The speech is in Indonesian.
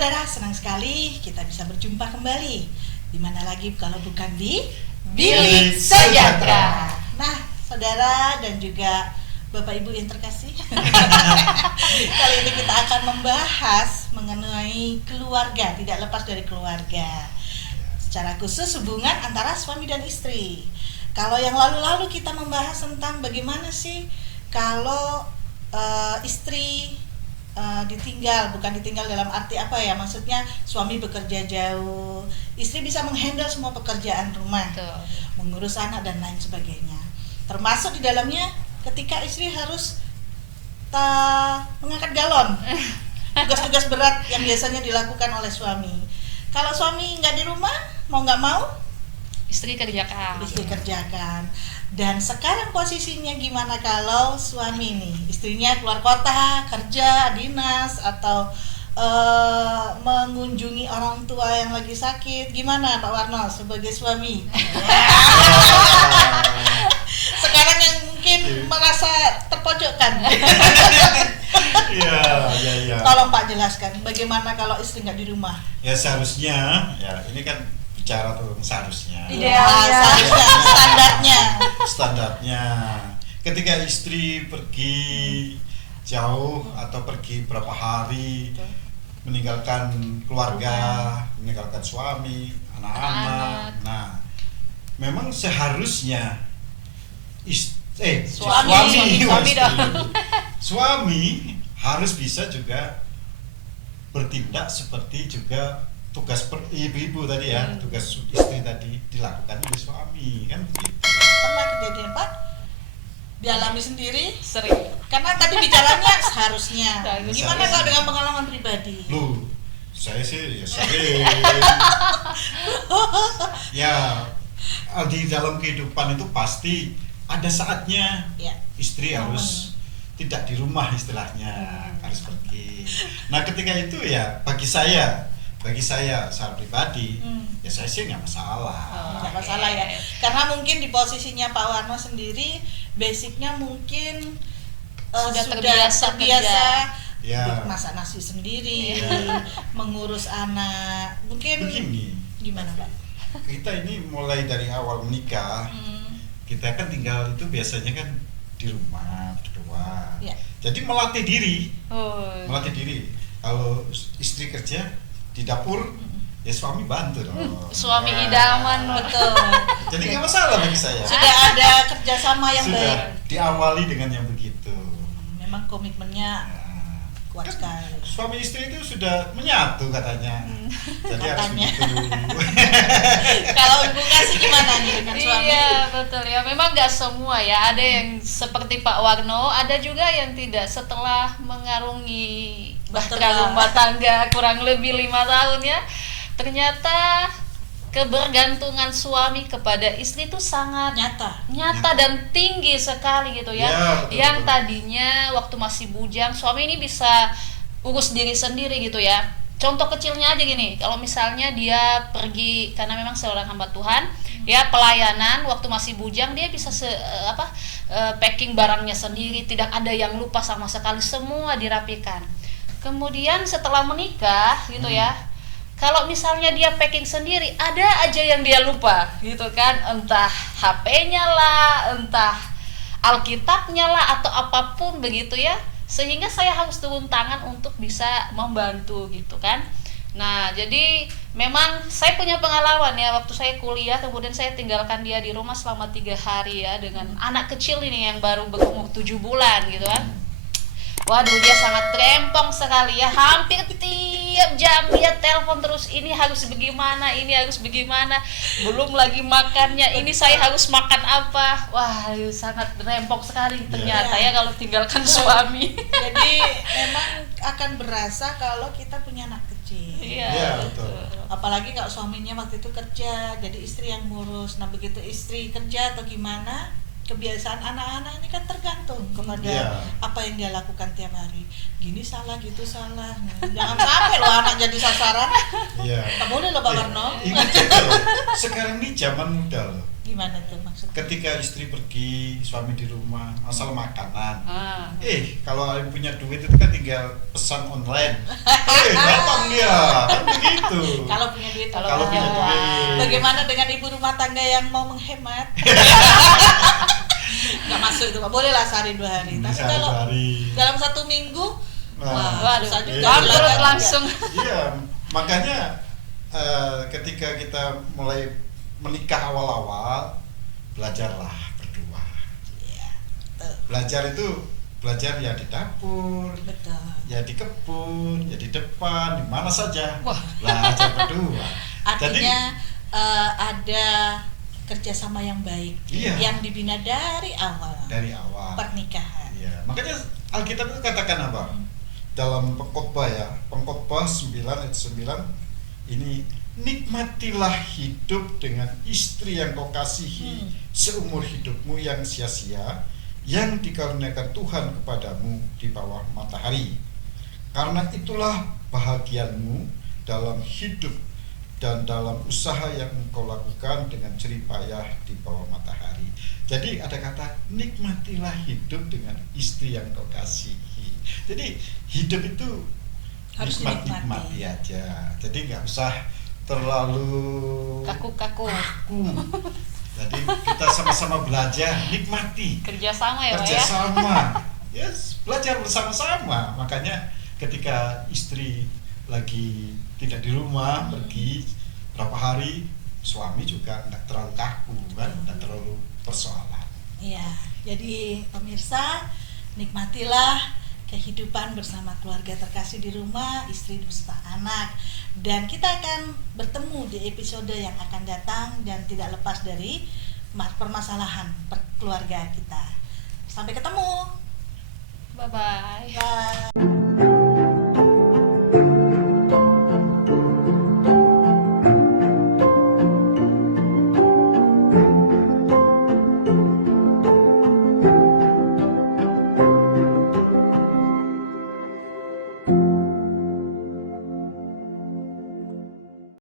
Saudara, senang sekali kita bisa berjumpa kembali. Di mana lagi kalau bukan di Bilik Sejahtera. Nah, saudara dan juga Bapak Ibu yang terkasih, kali ini kita akan membahas mengenai keluarga, tidak lepas dari keluarga. Secara khusus hubungan antara suami dan istri. Kalau yang lalu-lalu kita membahas tentang bagaimana sih kalau istri ditinggal, bukan ditinggal dalam arti apa ya, maksudnya suami bekerja jauh, istri bisa menghandle semua pekerjaan rumah, mengurus anak dan lain sebagainya. Termasuk di dalamnya ketika istri harus mengangkat galon, tugas-tugas berat yang biasanya dilakukan oleh suami. Kalau suami nggak di rumah, mau nggak mau istri kerjakan. Dan sekarang posisinya gimana kalau suami nih, istrinya keluar kota, kerja, dinas, atau mengunjungi orang tua yang lagi sakit. Gimana Pak Warno sebagai suami? Sekarang yang mungkin merasa terpojokkan. Iya. Tolong Pak jelaskan, bagaimana kalau istri nggak di rumah? Ya seharusnya, ya ini kan bicara tentang seharusnya. Standarnya. Ketika istri pergi jauh atau pergi berapa hari, meninggalkan keluarga, meninggalkan suami, anak-anak. Nah, memang seharusnya suami harus bisa juga bertindak seperti juga tugas ibu-ibu tadi ya, tugas istri tadi dilakukan oleh suami, kan begitu. Pernah kejadian Pak? Dialami sendiri? Sering. Karena tadi bicaranya seharusnya. Gimana kalau dengan pengalaman pribadi? Loh, saya sih ya sering. Ya, di dalam kehidupan itu pasti ada saatnya Ya. istri harus tidak di rumah istilahnya, harus pergi. Nah, ketika itu ya bagi saya secara pribadi, ya saya sih nggak masalah. Nggak masalah ya. Karena mungkin di posisinya Pak Warno sendiri, basicnya mungkin sudah terbiasa Ya. masak nasi sendiri, mengurus anak. Mungkin Begini, gimana Pak? kita ini mulai dari awal menikah, kita kan tinggal itu biasanya kan di rumah berdua. Ya. Jadi melatih diri. Oh. Kalau istri kerja di dapur, ya suami bantu dong. Suami Ya. idaman, betul. Jadi nggak masalah bagi saya. Sudah ada kerjasama yang Sudah baik. diawali dengan yang begitu. Memang komitmennya Nah, kuat kan sekali. suami istri itu sudah menyatu katanya. Jadi harus Katanya. begitu. Kalau Ibu kasih gimana nih dengan suami? Iya, betul ya. Memang nggak semua ya. Ada yang seperti Pak Warno, ada juga yang tidak. Setelah mengarungi bahtera rumah tangga kurang lebih 5 tahun ya, ternyata kebergantungan suami kepada istri itu sangat nyata dan tinggi sekali gitu ya. Ya, betul, yang betul. tadinya waktu masih bujang suami ini bisa urus diri sendiri gitu ya. Contoh kecilnya aja gini, kalau misalnya dia pergi karena memang seorang hamba Tuhan, ya pelayanan waktu masih bujang dia bisa packing barangnya sendiri, tidak ada yang lupa sama sekali, semua dirapikan. Kemudian setelah menikah gitu ya, kalau misalnya dia packing sendiri, ada aja yang dia lupa gitu kan, entah HP-nya lah, entah Alkitabnya lah, atau apapun begitu ya, sehingga saya harus turun tangan untuk bisa membantu gitu kan. Nah, jadi memang saya punya pengalaman ya, waktu saya kuliah kemudian saya tinggalkan dia di rumah selama 3 hari ya, dengan anak kecil ini yang baru berumur 7 bulan gitu kan. Waduh, dia sangat rempong sekali ya, hampir tiap jam dia telepon terus, ini harus bagaimana, belum lagi makannya, ini saya harus makan apa. Wah, sangat rempong sekali ternyata ya kalau tinggalkan suami. Jadi memang akan berasa kalau kita punya anak kecil. Iya, betul. Apalagi kalau suaminya waktu itu kerja, jadi istri yang ngurus. Nah, begitu istri kerja atau gimana, kebiasaan anak-anak ini kan tergantung kepada apa yang dia lakukan tiap hari. Gini salah, gitu salah. Jangan sampai loh anak jadi sasaran. Iya. Tak boleh loh Pak Warno. Ingat juga loh, sekarang ini zaman muda loh. Gimana tuh maksudnya? Ketika istri pergi, suami di rumah, asal makanan. Kalau yang punya duit itu kan tinggal pesan online. Datang dia, kan begitu. Kalau punya duit, Kalau punya duit. Bagaimana dengan ibu rumah tangga yang mau menghemat? Nggak masuk itu, Pak. Boleh lah sehari 2 hari. Tapi Sehari, kalau 2 hari. dalam 1 minggu, Waduh, susah juga. bangkrut Juga. langsung. Iya, makanya ketika kita mulai menikah awal-awal, belajarlah berdua. Iya, betul. Belajar ya di dapur, Betul. ya di kebun, ya di depan, di mana saja. Wah. Belajar berdua. Artinya ada kerjasama yang baik, Iya. yang dibina dari awal Dari awal. pernikahan. Iya, makanya Alkitab itu katakan apa? Dalam Pengkhotbah 9 ayat 9 ini, nikmatilah hidup dengan istri yang kau kasihi seumur hidupmu yang sia-sia, yang dikaruniakan Tuhan kepadamu di bawah matahari. Karena itulah bahagianmu dalam hidup dan dalam usaha yang engkau lakukan dengan jerih payah di bawah matahari. Jadi ada kata nikmatilah hidup dengan istri yang kau kasihi. Jadi hidup itu Harus nikmati aja. Jadi nggak usah terlalu Kaku-kaku. Jadi kita sama-sama belajar, nikmati. Kerjasama ya, Pak ya. Kerjasama. Yes, belajar bersama-sama. Makanya ketika istri lagi tidak di rumah, pergi berapa hari, suami juga nggak terlalu kaku kan, nggak terlalu persoalan. Iya, jadi pemirsa, nikmatilah kehidupan bersama keluarga terkasih di rumah, istri beserta anak. Dan kita akan bertemu di episode yang akan datang dan tidak lepas dari permasalahan keluarga kita. Sampai ketemu. Bye-bye. Bye.